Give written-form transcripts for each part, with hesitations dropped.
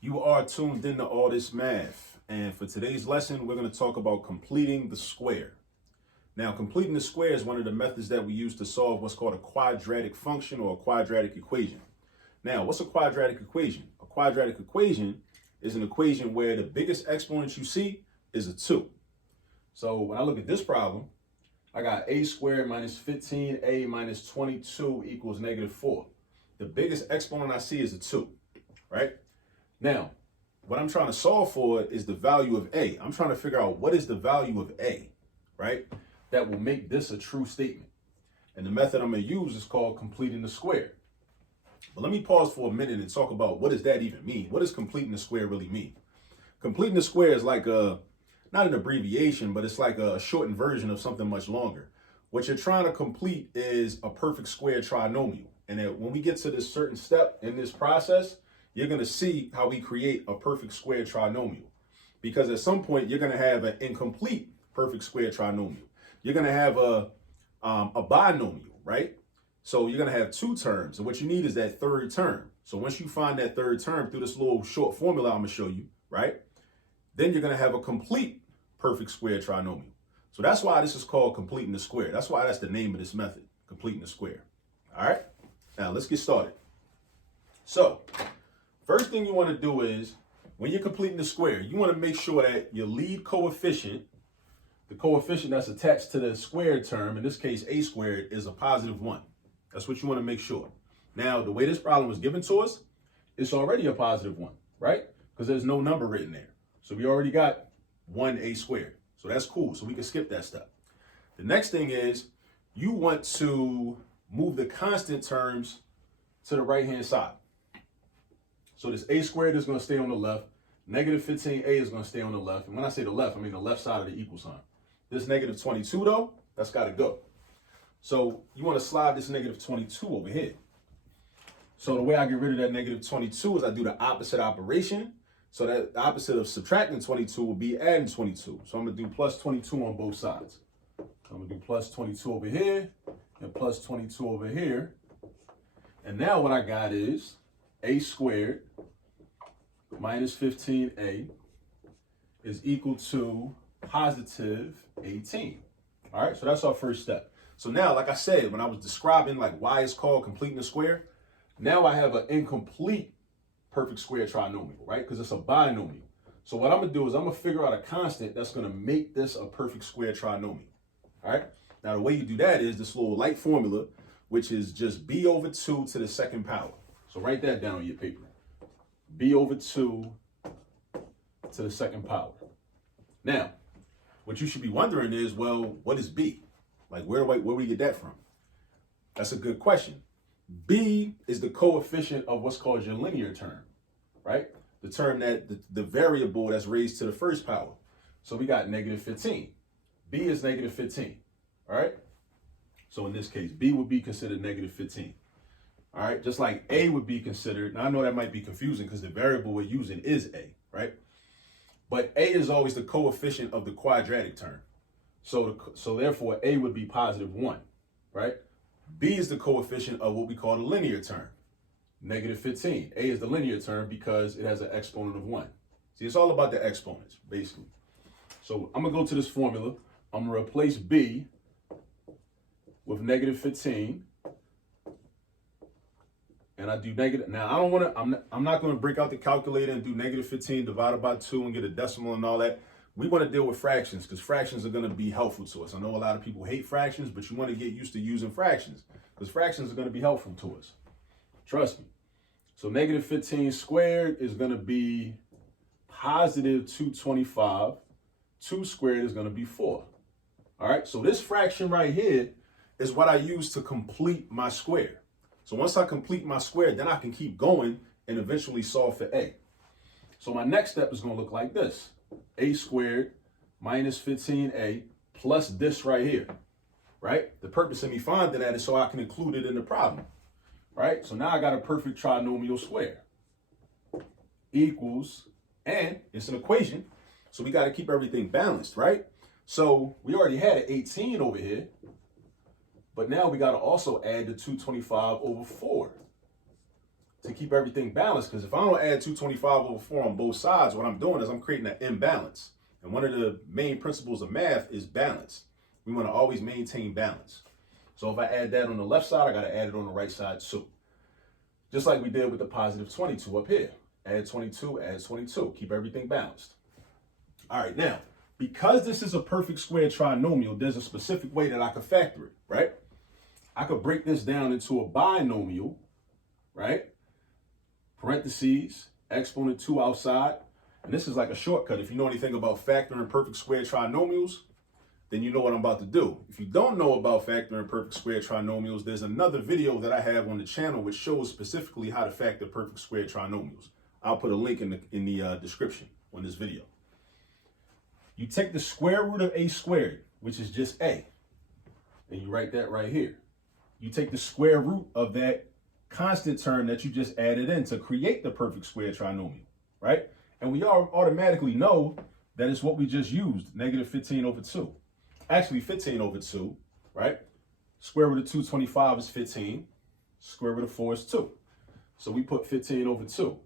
You are tuned into All This Math, and for today's lesson, we're going to talk about completing the square. Now, completing the square is one of the methods that we use to solve what's called a quadratic function or a quadratic equation. Now, what's a quadratic equation? A quadratic equation is an equation where the biggest exponent you see is a 2. So when I look at this problem, I got a squared minus 15a minus 22 equals negative 4. The biggest exponent I see is a 2, right? Now, what I'm trying to solve for is the value of a. I'm trying to figure out what is the value of a, right? That will make this a true statement. And the method I'm going to use is called completing the square. But let me pause for a minute and talk about what does that even mean? What does completing the square really mean? Completing the square is like not an abbreviation, but it's like a shortened version of something much longer. What you're trying to complete is a perfect square trinomial. And when we get to this certain step in this process, you're going to see how we create a perfect square trinomial. Because at some point, you're going to have an incomplete perfect square trinomial. You're going to have a binomial, right? So you're going to have 2 terms. And what you need is that third term. So once you find that third term through this little short formula I'm going to show you, right? Then you're going to have a complete perfect square trinomial. So that's why this is called completing the square. That's why that's the name of this method, completing the square. All right? Now let's get started. So first thing you want to do is, when you're completing the square, you want to make sure that your lead coefficient, the coefficient that's attached to the squared term, in this case a squared, is a positive 1. That's what you want to make sure. Now, the way this problem was given to us, it's already a positive 1, right? Because there's no number written there. So we already got 1a squared. So that's cool. So we can skip that step. The next thing is, you want to move the constant terms to the right-hand side. So this a squared is going to stay on the left. Negative 15a is going to stay on the left. And when I say the left, I mean the left side of the equal sign. This negative 22, though, that's got to go. So you want to slide this negative 22 over here. So the way I get rid of that negative 22 is I do the opposite operation. So that the opposite of subtracting 22 will be adding 22. So I'm going to do plus 22 on both sides. I'm going to do plus 22 over here and plus 22 over here. And now what I got is a squared minus 15a is equal to positive 18. All right, so that's our first step. So now, like I said, when I was describing like why it's called completing the square, now I have an incomplete perfect square trinomial, right? Because it's a binomial. So what I'm going to do is I'm going to figure out a constant that's going to make this a perfect square trinomial. All right? Now, the way you do that is this little light formula, which is just b over 2 to the second power. So write that down on your paper. b over 2 to the second power. Now, what you should be wondering is, well, what is b? Like, where we get that from? That's a good question. B is the coefficient of what's called your linear term, right? The term that the variable that's raised to the first power. So we got negative 15. B is negative 15, all right? So in this case, B would be considered negative 15, all right? Just like A would be considered. Now I know that might be confusing because the variable we're using is A, right? But A is always the coefficient of the quadratic term. So therefore, A would be positive 1, right? B is the coefficient of what we call the linear term, negative 15. A is the linear term because it has an exponent of 1. See, it's all about the exponents, basically. So I'm going to go to this formula. I'm going to replace B with negative 15. And I do negative. Now, I don't want to, I'm not going to break out the calculator and do negative 15 divided by 2 and get a decimal and all that. We want to deal with fractions because fractions are going to be helpful to us. I know a lot of people hate fractions, but you want to get used to using fractions because fractions are going to be helpful to us. Trust me. So negative 15 squared is going to be positive 225. 2 squared is going to be 4. All right. So this fraction right here is what I use to complete my square. So once I complete my square, then I can keep going and eventually solve for a. So my next step is going to look like this. A squared minus 15a plus this right here, right? The purpose of me finding that is so I can include it in the problem, right? So now I got a perfect trinomial square equals, and it's an equation, so we got to keep everything balanced, right? So we already had an 18 over here, but now we got to also add the 225 over 4 to keep everything balanced, because if I don't add 225 over 4 on both sides, what I'm doing is I'm creating an imbalance. And one of the main principles of math is balance. We want to always maintain balance. So if I add that on the left side, I got to add it on the right side too. Just like we did with the positive 22 up here. Add 22, add 22. Keep everything balanced. All right, now, because this is a perfect square trinomial, there's a specific way that I could factor it, right? I could break this down into a binomial, right? Parentheses, exponent 2 outside. And this is like a shortcut. If you know anything about factoring perfect square trinomials, then you know what I'm about to do. If you don't know about factoring perfect square trinomials, there's another video that I have on the channel which shows specifically how to factor perfect square trinomials. I'll put a link in the description on this video. You take the square root of a squared, which is just a, and you write that right here. You take the square root of that constant term that you just added in to create the perfect square trinomial, right? And we all automatically know that it's what we just used, negative 15 over 2. Actually, 15 over 2, right? Square root of 225 is 15. Square root of 4 is 2. So we put 15 over 2.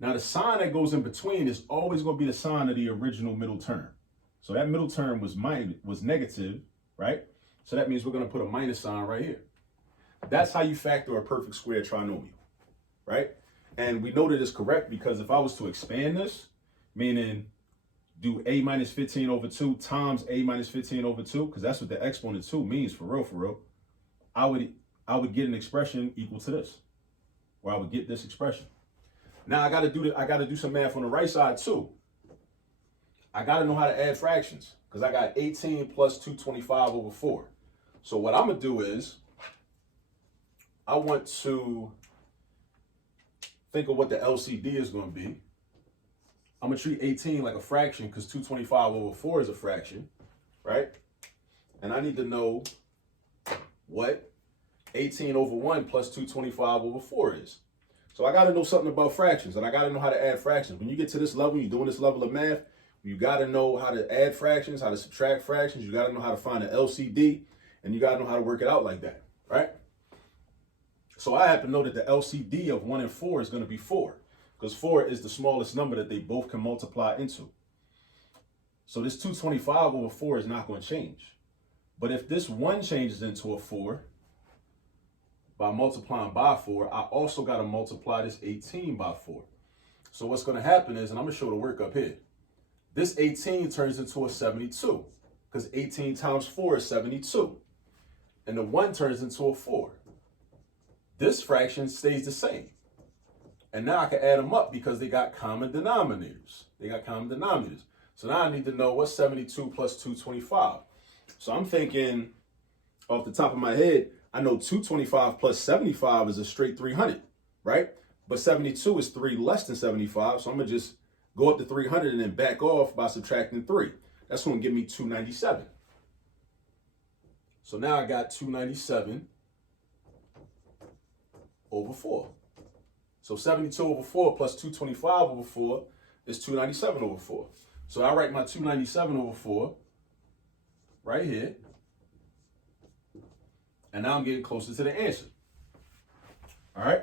Now, the sign that goes in between is always going to be the sign of the original middle term. So that middle term was negative, right? So that means we're going to put a minus sign right here. That's how you factor a perfect square trinomial, right? And we know that it's correct because if I was to expand this, meaning do a minus 15 over 2 times a minus 15 over 2, because that's what the exponent 2 means for real, I would get an expression equal to this, or I would get this expression. Now I gotta do some math on the right side too. I gotta know how to add fractions, because I got 18 plus 225 over 4. So what I'm gonna do is I want to think of what the LCD is gonna be. I'm gonna treat 18 like a fraction because 225 over 4 is a fraction, right? And I need to know what 18 over 1 plus 225 over 4 is. So I gotta know something about fractions, and I gotta know how to add fractions. When you get to this level, you're doing this level of math, you gotta know how to add fractions, how to subtract fractions, you gotta know how to find an LCD, and you gotta know how to work it out like that, right? So I happen to know that the LCD of 1 and 4 is gonna be 4. Because 4 is the smallest number that they both can multiply into. So this 225 over 4 is not going to change. But if this 1 changes into a 4, by multiplying by 4, I also got to multiply this 18 by 4. So what's going to happen is, and I'm going to show the work up here, this 18 turns into a 72, because 18 times 4 is 72. And the 1 turns into a 4. This fraction stays the same. And now I can add them up because they got common denominators. So now I need to know what's 72 plus 225. So I'm thinking off the top of my head, I know 225 plus 75 is a straight 300, right? But 72 is 3 less than 75. So I'm going to just go up to 300 and then back off by subtracting 3. That's going to give me 297. So now I got 297 over 4. So 72 over 4 plus 225 over 4 is 297 over 4. So I write my 297 over 4 right here. And now I'm getting closer to the answer. All right.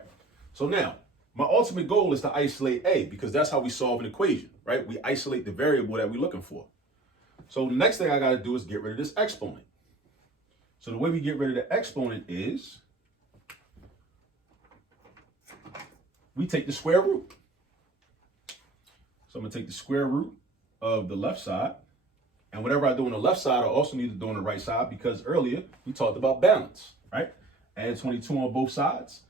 So now my ultimate goal is to isolate A, because that's how we solve an equation, right? We isolate the variable that we're looking for. So the next thing I got to do is get rid of this exponent. So the way we get rid of the exponent is we take the square root. So I'm going to take the square root of the left side. And whatever I do on the left side, I also need to do on the right side, because earlier we talked about balance, right? Add 22 on both sides.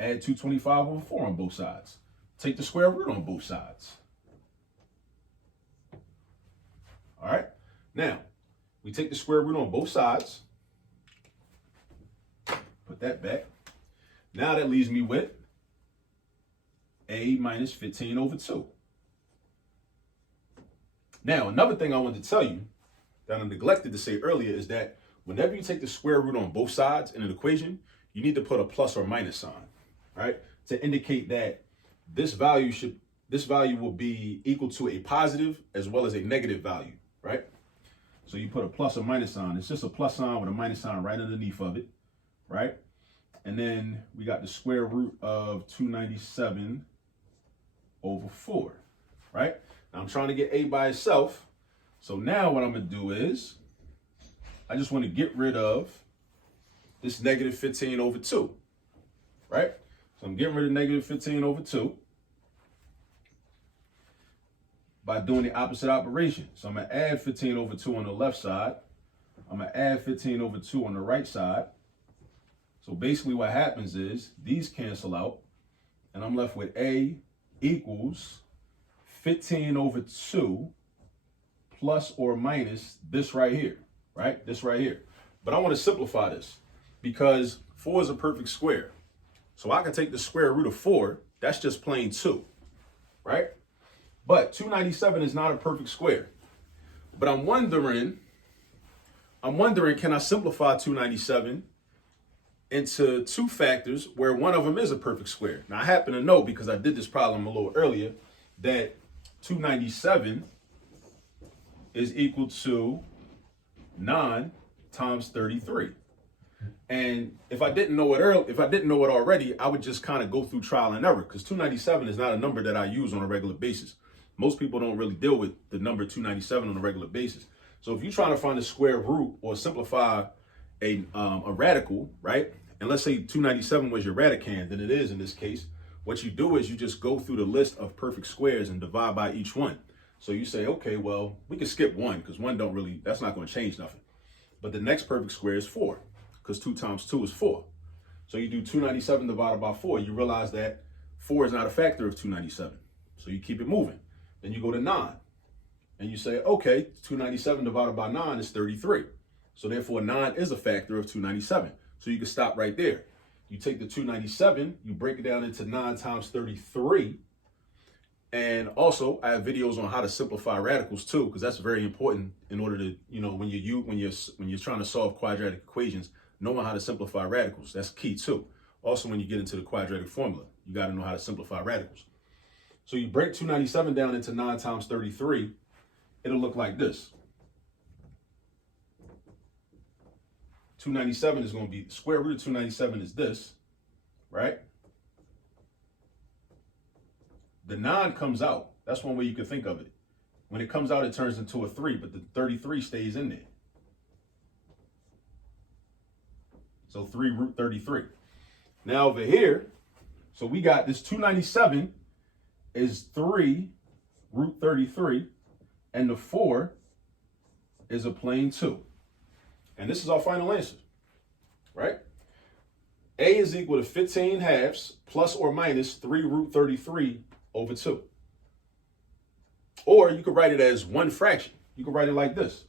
Add 225 over 4 on both sides. Take the square root on both sides. All right. Now, we take the square root on both sides. Put that back. Now that leaves me with a minus 15 over 2. Now, another thing I wanted to tell you that I neglected to say earlier is that whenever you take the square root on both sides in an equation, you need to put a plus or minus sign, right? To indicate that this value will be equal to a positive as well as a negative value, right? So you put a plus or minus sign. It's just a plus sign with a minus sign right underneath of it, right? And then we got the square root of 297 over 4, right? Now I'm trying to get a by itself. So now what I'm going to do is I just want to get rid of this negative 15 over 2, right? So I'm getting rid of negative 15 over 2 by doing the opposite operation. So I'm going to add 15 over 2 on the left side. I'm going to add 15 over 2 on the right side. So basically what happens is these cancel out, and I'm left with a equals 15 over 2 plus or minus this right here, right? This right here. But I want to simplify this because 4 is a perfect square. So I can take the square root of 4, that's just plain 2, right? But 297 is not a perfect square. But I'm wondering, can I simplify 297 into 2 factors where one of them is a perfect square? Now I happen to know, because I did this problem a little earlier, that 297 is equal to 9 times 33. And if I didn't know it already, I would just kind of go through trial and error, because 297 is not a number that I use on a regular basis. Most people don't really deal with the number 297 on a regular basis. So if you're trying to find the square root or simplify a radical, right? And let's say 297 was your radicand, then it is in this case. What you do is you just go through the list of perfect squares and divide by each one. So you say, okay, well, we can skip 1 because 1 that's not going to change nothing. But the next perfect square is 4 because 2 times 2 is 4. So you do 297 divided by 4. You realize that 4 is not a factor of 297. So you keep it moving. Then you go to 9 and you say, okay, 297 divided by 9 is 33. So therefore 9 is a factor of 297. So you can stop right there. You take the 297, you break it down into 9 times 33. And also I have videos on how to simplify radicals too, because that's very important in order to, when you're trying to solve quadratic equations, knowing how to simplify radicals, that's key too. Also, when you get into the quadratic formula, you got to know how to simplify radicals. So you break 297 down into 9 times 33, it'll look like this. 297 is going to be, the square root of 297 is this, right? The 9 comes out. That's one way you can think of it. When it comes out, it turns into a 3, but the 33 stays in there. So 3 root 33. Now over here, so we got this 297 is 3 root 33, and the 4 is a plain 2. And this is our final answer, right? A is equal to 15 halves plus or minus 3 root 33 over 2. Or you could write it as one fraction. You could write it like this.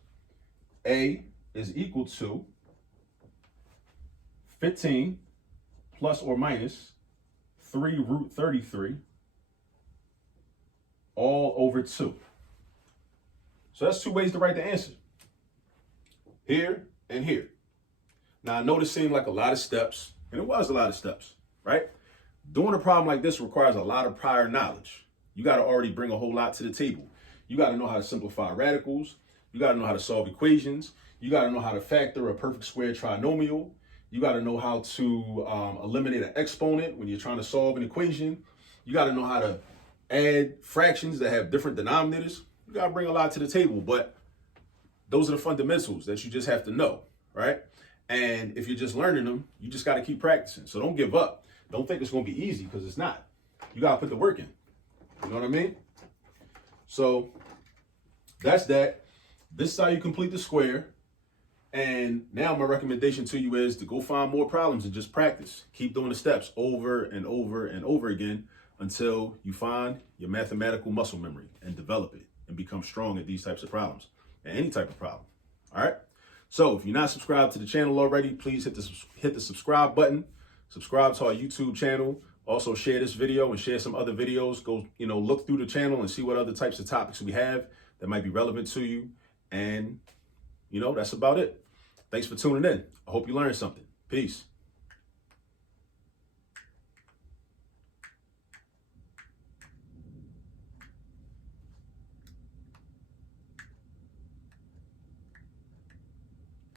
A is equal to 15 plus or minus 3 root 33 all over 2. So that's 2 ways to write the answer. Here and here. Now, I know this seemed like a lot of steps, and it was a lot of steps, right? Doing a problem like this requires a lot of prior knowledge. You got to already bring a whole lot to the table. You got to know how to simplify radicals. You got to know how to solve equations. You got to know how to factor a perfect square trinomial. You got to know how to eliminate an exponent when you're trying to solve an equation. You got to know how to add fractions that have different denominators. You got to bring a lot to the table, but those are the fundamentals that you just have to know, right? And if you're just learning them, you just got to keep practicing. So don't give up. Don't think it's going to be easy, because it's not. You got to put the work in. You know what I mean? So that's that. This is how you complete the square. And now my recommendation to you is to go find more problems and just practice. Keep doing the steps over and over and over again until you find your mathematical muscle memory and develop it and become strong at these types of problems and any type of problem. All right. So if you're not subscribed to the channel already, please hit the subscribe button. Subscribe to our YouTube channel. Also share this video and share some other videos. Go, look through the channel and see what other types of topics we have that might be relevant to you. And, that's about it. Thanks for tuning in. I hope you learned something. Peace.